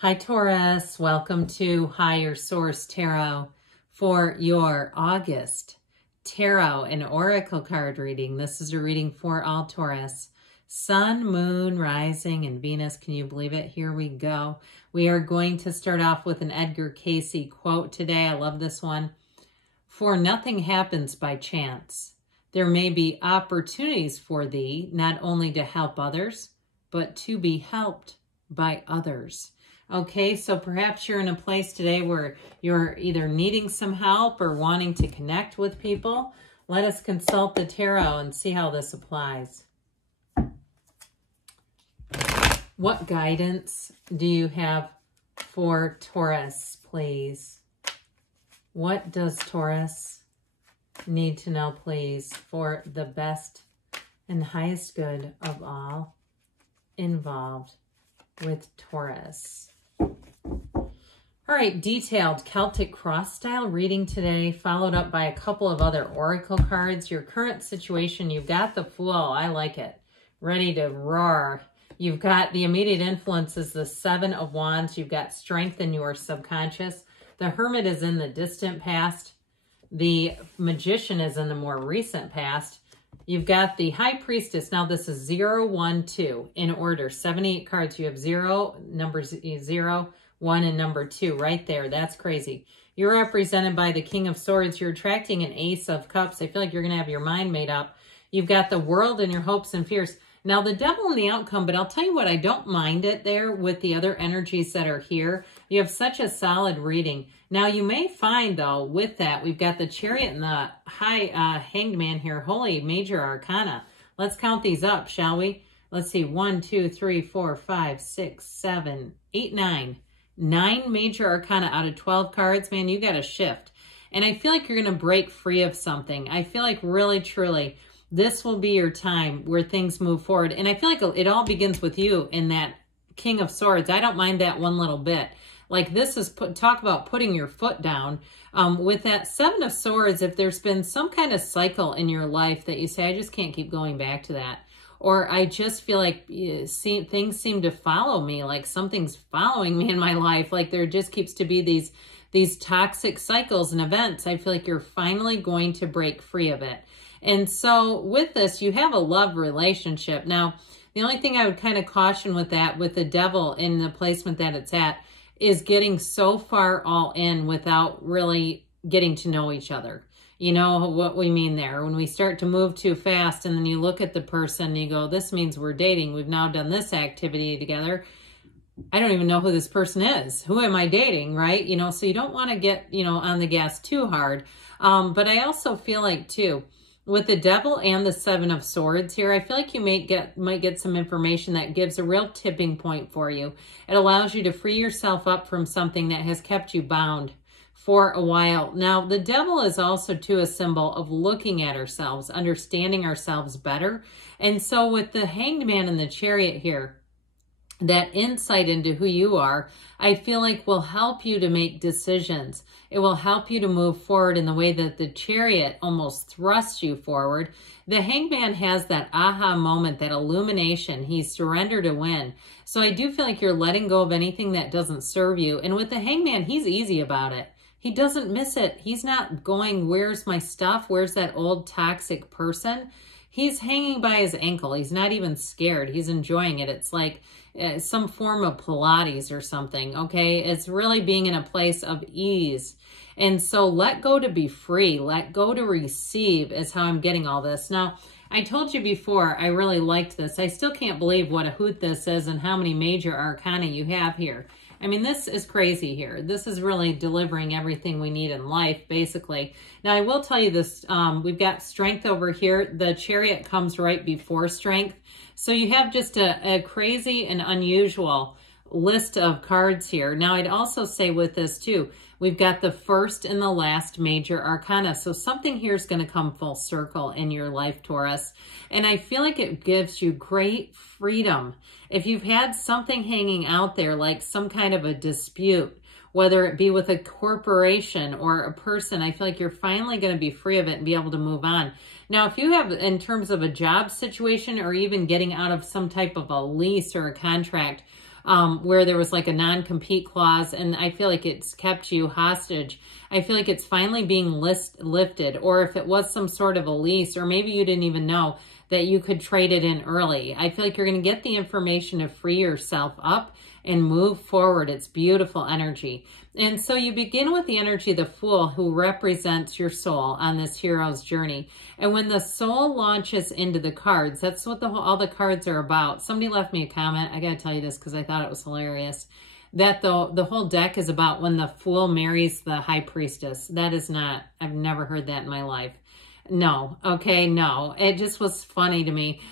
Hi Taurus, welcome to Higher Source Tarot for your August Tarot and Oracle card reading. This is a reading for all Taurus. Sun, Moon, Rising, and Venus. Can you believe it? Here we go. We are going to start off with an Edgar Cayce quote today. I love this one. For nothing happens by chance. There may be opportunities for thee, not only to help others, but to be helped by others. Okay, so perhaps you're in a place today where you're either needing some help or wanting to connect with people. Let us consult the tarot and see how this applies. What guidance do you have for Taurus, please? What does Taurus need to know, please, for the best and highest good of all involved with Taurus? All right, detailed Celtic cross style reading today, followed up by a couple of other oracle cards. Your current situation, you've got the Fool. I like it. Ready to roar. You've got the immediate influences, the Seven of Wands. You've got strength in your subconscious. The Hermit is in the distant past. The Magician is in the more recent past. You've got the High Priestess. Now this is 0, 1, 2 in order. 78 cards. You have 0, numbers 0, 1, and number 2 right there. That's crazy. You're represented by the King of Swords. You're attracting an Ace of Cups. I feel like you're going to have your mind made up. You've got the World and your hopes and fears. Now the Devil and the outcome, but I'll tell you what, I don't mind it there with the other energies that are here. You have such a solid reading. Now you may find though, with that, we've got the Chariot and the High Hanged Man here. Holy Major Arcana. Let's count these up, shall we? Let's see, 1, 2, 3, 4, 5, 6, 7, 8, 9. 9 Major Arcana out of 12 cards. Man, you got to shift. And I feel like you're going to break free of something. I feel like really, truly, this will be your time where things move forward. And I feel like it all begins with you in that King of Swords. I don't mind that one little bit. Like this is, talk about putting your foot down. With that Seven of Swords, if there's been some kind of cycle in your life that you say, I just can't keep going back to that. Or I just feel like things seem to follow me, like something's following me in my life. Like there just keeps to be these toxic cycles and events. I feel like you're finally going to break free of it. And so with this, you have a love relationship. Now, the only thing I would kind of caution with that, with the Devil in the placement that it's at, is getting so far all in without really getting to know each other. You know what we mean there. When we start to move too fast and then you look at the person and you go, this means we're dating. We've now done this activity together. I don't even know who this person is. Who am I dating, right? You know, so you don't want to get, you know, on the gas too hard. But I also feel like too, with the Devil and the Seven of Swords here, I feel like you might get some information that gives a real tipping point for you. It allows you to free yourself up from something that has kept you bound for a while. Now, the Devil is also too a symbol of looking at ourselves, understanding ourselves better. And so with the Hanged Man and the Chariot here, that insight into who you are, I feel like will help you to make decisions. It will help you to move forward in the way that the Chariot almost thrusts you forward. The Hanged Man has that aha moment, that illumination. He's surrendered to win. So I do feel like you're letting go of anything that doesn't serve you. And with the Hanged Man, he's easy about it. He doesn't miss it. He's not going, where's my stuff? Where's that old toxic person? He's hanging by his ankle. He's not even scared. He's enjoying it. It's like some form of Pilates or something, okay? It's really being in a place of ease. And so let go to be free. Let go to receive is how I'm getting all this. Now, I told you before, I really liked this. I still can't believe what a hoot this is and how many Major Arcana you have here. I mean, this is crazy here. This is really delivering everything we need in life, basically. Now, I will tell you this. We've got strength over here. The Chariot comes right before strength. So you have just a crazy and unusual list of cards here. Now, I'd also say with this, too, we've got the first and the last Major Arcana. So something here is going to come full circle in your life, Taurus. And I feel like it gives you great freedom. If you've had something hanging out there, like some kind of a dispute, whether it be with a corporation or a person, I feel like you're finally going to be free of it and be able to move on. Now, if you have, in terms of a job situation or even getting out of some type of a lease or a contract, where there was like a non-compete clause, and I feel like it's kept you hostage. I feel like it's finally being lifted, or if it was some sort of a lease, or maybe you didn't even know that you could trade it in early. I feel like you're going to get the information to free yourself up and move forward. It's beautiful energy. And so you begin with the energy of the Fool, who represents your soul on this hero's journey. And when the soul launches into the cards, that's what all the cards are about. Somebody left me a comment. I got to tell you this because I thought it was hilarious. That the whole deck is about when the Fool marries the High Priestess. That is not, I've never heard that in my life. No, okay, no. It just was funny to me.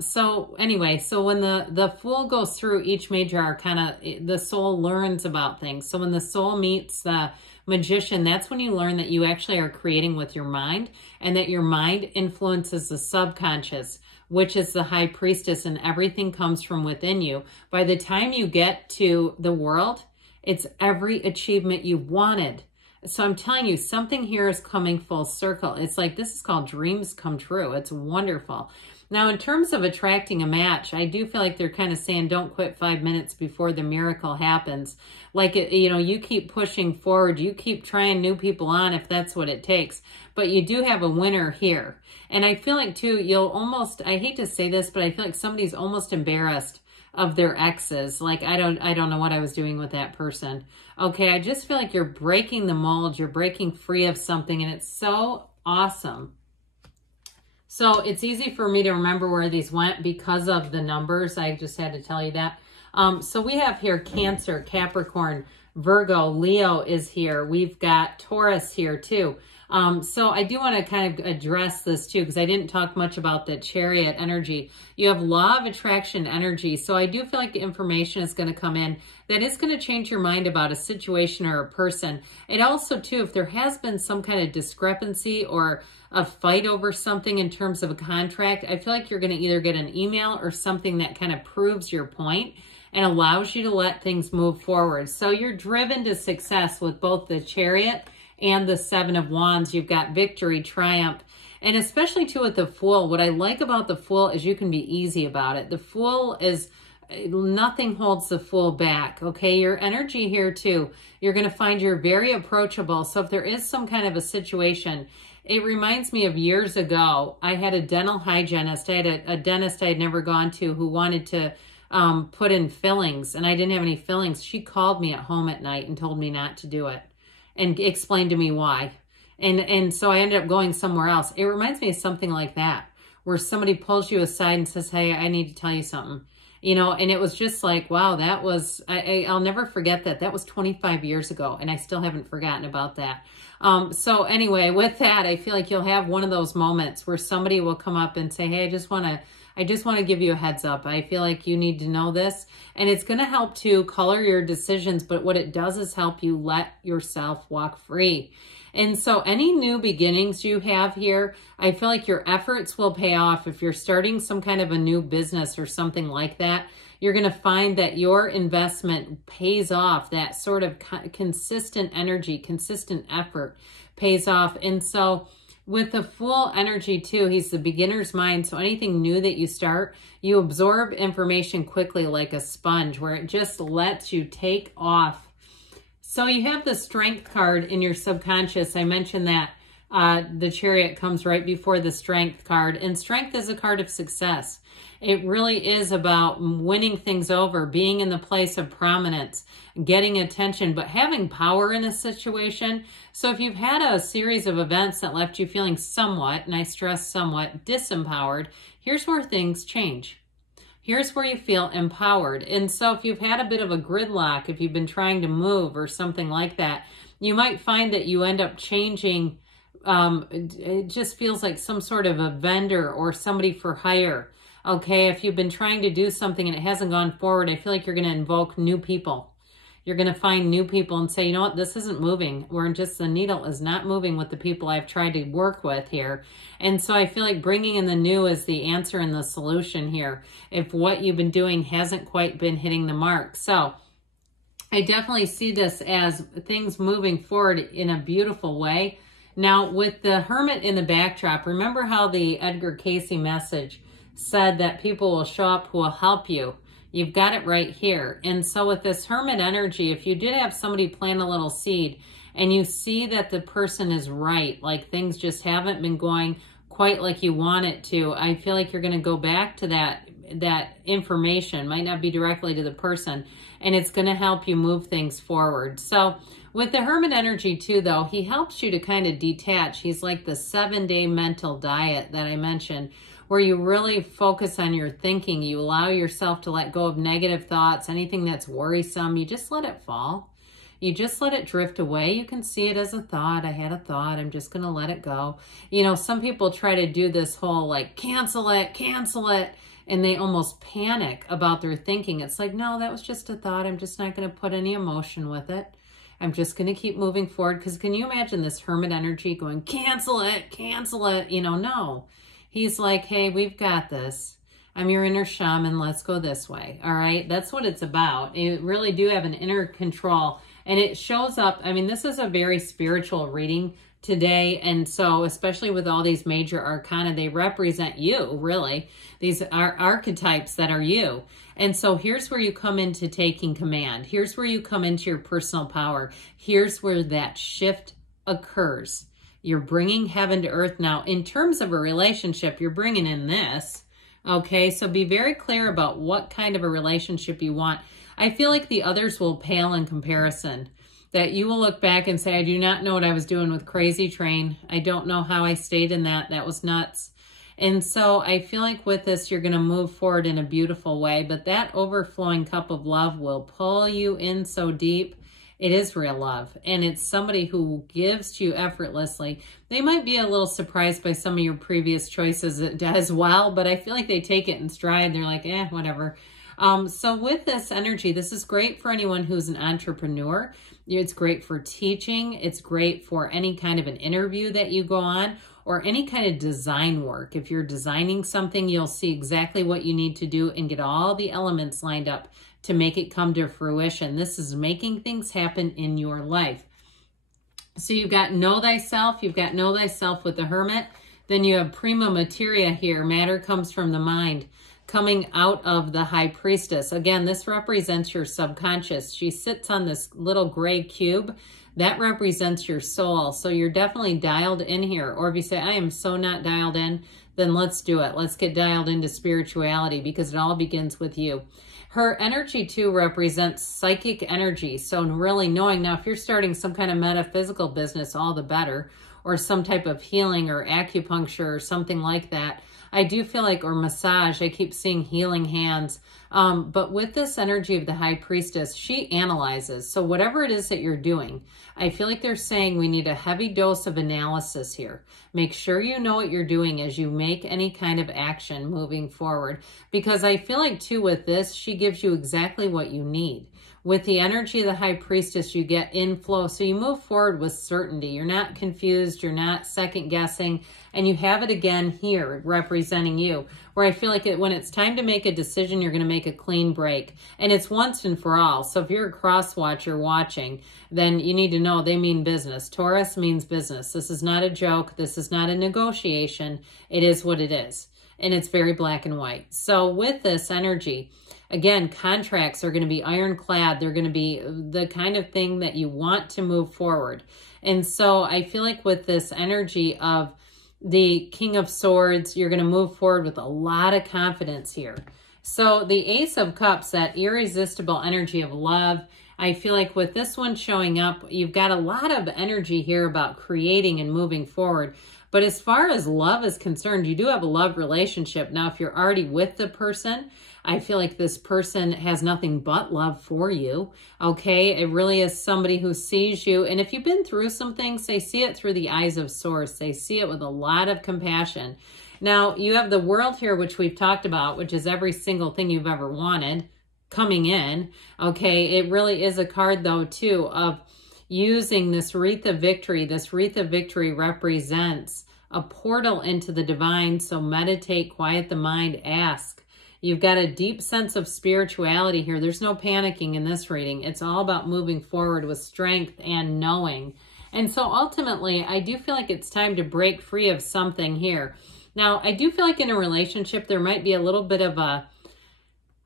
So anyway, so when the Fool goes through each major arcana, the soul learns about things. So when the soul meets the Magician, that's when you learn that you actually are creating with your mind, and that your mind influences the subconscious, which is the High Priestess, and everything comes from within you. By the time you get to the world, it's every achievement you wanted. So I'm telling you, something here is coming full circle. It's like, this is called dreams come true. It's wonderful. Now, in terms of attracting a match, I do feel like they're kind of saying, don't quit 5 minutes before the miracle happens. Like, you know, you keep pushing forward. You keep trying new people on if that's what it takes. But you do have a winner here. And I feel like, too, you'll almost, I hate to say this, but I feel like somebody's almost embarrassed of their exes. Like, I don't know what I was doing with that person. Okay, I just feel like you're breaking the mold. You're breaking free of something, and it's so awesome. So it's easy for me to remember where these went because of the numbers. I just had to tell you that. So we have here Cancer, Capricorn, Virgo, Leo is here. We've got Taurus here too. So I do want to kind of address this too, because I didn't talk much about the Chariot energy. You have Law of Attraction energy. So I do feel like the information is going to come in that is going to change your mind about a situation or a person. And also too, if there has been some kind of discrepancy or a fight over something in terms of a contract, I feel like you're going to either get an email or something that kind of proves your point and allows you to let things move forward. So you're driven to success with both the Chariot and the Seven of Wands. You've got victory, triumph, and especially too with the Fool. What I like about the Fool is you can be easy about it. The Fool is, nothing holds the Fool back, okay? Your energy here too, you're going to find you're very approachable. So if there is some kind of a situation, it reminds me of years ago, I had a dental hygienist. I had a dentist I had never gone to who wanted to put in fillings, and I didn't have any fillings. She called me at home at night and told me not to do it and explained to me why. And so I ended up going somewhere else. It reminds me of something like that, where somebody pulls you aside and says, hey, I need to tell you something. You know, and it was just like, wow, that was, I'll never forget that. That was 25 years ago, and I still haven't forgotten about that. So anyway, with that, I feel like you'll have one of those moments where somebody will come up and say, hey, I just want to give you a heads up. I feel like you need to know this. And it's going to help to color your decisions. But what it does is help you let yourself walk free. And so any new beginnings you have here, I feel like your efforts will pay off. If you're starting some kind of a new business or something like that, you're going to find that your investment pays off. That sort of consistent energy, consistent effort pays off. And so with the Fool energy too, he's the beginner's mind. So anything new that you start, you absorb information quickly like a sponge, where it just lets you take off. So you have the Strength card in your subconscious. I mentioned that the Chariot comes right before the Strength card. And Strength is a card of success. It really is about winning things over, being in the place of prominence, getting attention, but having power in a situation. So if you've had a series of events that left you feeling somewhat, and I stress somewhat, disempowered, here's where things change. Here's where you feel empowered. And so if you've had a bit of a gridlock, if you've been trying to move or something like that, you might find that you end up changing. It just feels like some sort of a vendor or somebody for hire. Okay, if you've been trying to do something and it hasn't gone forward, I feel like you're going to invoke new people. You're going to find new people and say, you know what, this isn't moving. The needle is not moving with the people I've tried to work with here. And so I feel like bringing in the new is the answer and the solution here, if what you've been doing hasn't quite been hitting the mark. So I definitely see this as things moving forward in a beautiful way. Now, with the Hermit in the backdrop, remember how the Edgar Cayce message said that people will show up who will help you. You've got it right here. And so with this Hermit energy, if you did have somebody plant a little seed and you see that the person is right, like things just haven't been going quite like you want it to, I feel like you're going to go back to that information. Might not be directly to the person, and it's going to help you move things forward. So with the Hermit energy too, though, he helps you to kind of detach. He's like the 7-day mental diet that I mentioned, where you really focus on your thinking. You allow yourself to let go of negative thoughts, anything that's worrisome. You just let it fall. You just let it drift away. You can see it as a thought. I had a thought. I'm just going to let it go. You know, some people try to do this whole like cancel it, and they almost panic about their thinking. It's like, no, that was just a thought. I'm just not going to put any emotion with it. I'm just going to keep moving forward. Because can you imagine this Hermit energy going, cancel it, you know? No. He's like, hey, we've got this. I'm your inner shaman. Let's go this way. All right. That's what it's about. You really do have an inner control. And it shows up. I mean, this is a very spiritual reading today. And so, especially with all these major arcana, they represent you, really. These are archetypes that are you. And so here's where you come into taking command. Here's where you come into your personal power. Here's where that shift occurs. You're bringing heaven to earth. Now, in terms of a relationship, you're bringing in this. Okay, so be very clear about what kind of a relationship you want. I feel like the others will pale in comparison. That you will look back and say, I do not know what I was doing with Crazy Train. I don't know how I stayed in that. That was nuts. And so I feel like with this, you're going to move forward in a beautiful way. But that overflowing cup of love will pull you in so deep. It is real love. And it's somebody who gives to you effortlessly. They might be a little surprised by some of your previous choices as well. But I feel like they take it in stride. They're like, whatever. So with this energy, this is great for anyone who's an entrepreneur. It's great for teaching. It's great for any kind of an interview that you go on or any kind of design work. If you're designing something, you'll see exactly what you need to do and get all the elements lined up to make it come to fruition. This is making things happen in your life. So you've got know thyself. You've got know thyself with the Hermit. Then you have prima materia here. Matter comes from the mind, coming out of the High Priestess. Again, this represents your subconscious. She sits on this little gray cube. That represents your soul. So you're definitely dialed in here. Or if you say, I am so not dialed in, then let's do it. Let's get dialed into spirituality because it all begins with you. Her energy too represents psychic energy. So really knowing, now if you're starting some kind of metaphysical business, all the better, or some type of healing or acupuncture or something like that. I do feel like, or massage, I keep seeing healing hands. But with this energy of the High Priestess, she analyzes. So whatever it is that you're doing, I feel like they're saying we need a heavy dose of analysis here. Make sure you know what you're doing as you make any kind of action moving forward. Because I feel like too with this, she gives you exactly what you need. With the energy of the High Priestess, you get inflow. So you move forward with certainty. You're not confused. You're not second guessing. And you have it again here representing you, where I feel like when it's time to make a decision, you're going to make a clean break. And it's once and for all. So if you're a cross watcher watching, then you need to know they mean business. Taurus means business. This is not a joke. This is not a negotiation. It is what it is. And it's very black and white. So with this energy, again, contracts are going to be ironclad. They're going to be the kind of thing that you want to move forward. And so I feel like with this energy of the King of Swords, you're going to move forward with a lot of confidence here. So the Ace of Cups, that irresistible energy of love, I feel like with this one showing up, you've got a lot of energy here about creating and moving forward. But as far as love is concerned, you do have a love relationship. Now, if you're already with the person, I feel like this person has nothing but love for you, okay? It really is somebody who sees you. And if you've been through some things, they see it through the eyes of Source. They see it with a lot of compassion. Now, you have the World here, which we've talked about, which is every single thing you've ever wanted coming in, okay? It really is a card, though, too, of using this wreath of victory. This wreath of victory represents a portal into the divine. So meditate, quiet the mind, ask. You've got a deep sense of spirituality here. There's no panicking in this reading. It's all about moving forward with strength and knowing. And so ultimately, I do feel like it's time to break free of something here. Now, I do feel like in a relationship, there might be a little bit of a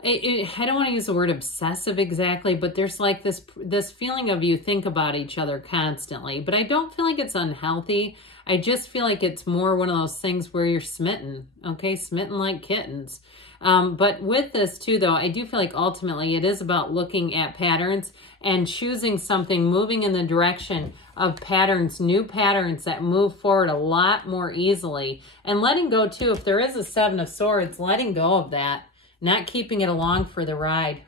I don't want to use the word obsessive exactly, but there's like this feeling of you think about each other constantly. But I don't feel like it's unhealthy. I just feel like it's more one of those things where you're smitten, okay? Smitten like kittens. But with this too, though, I do feel like ultimately it is about looking at patterns and choosing something, moving in the direction of patterns, new patterns that move forward a lot more easily. And letting go too, if there is a Seven of Swords, letting go of that. Not keeping it along for the ride.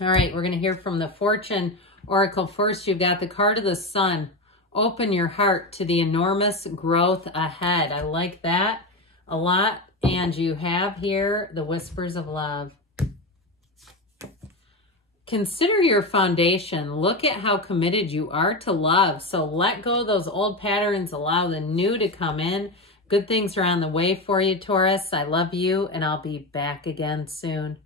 All right, we're going to hear from the Fortune Oracle first. You've got the card of the Sun. Open your heart to the enormous growth ahead. I like that a lot. And you have here the Whispers of Love. Consider your foundation. Look at how committed you are to love. So let go of those old patterns. Allow the new to come in. Good things are on the way for you, Taurus. I love you, and I'll be back again soon.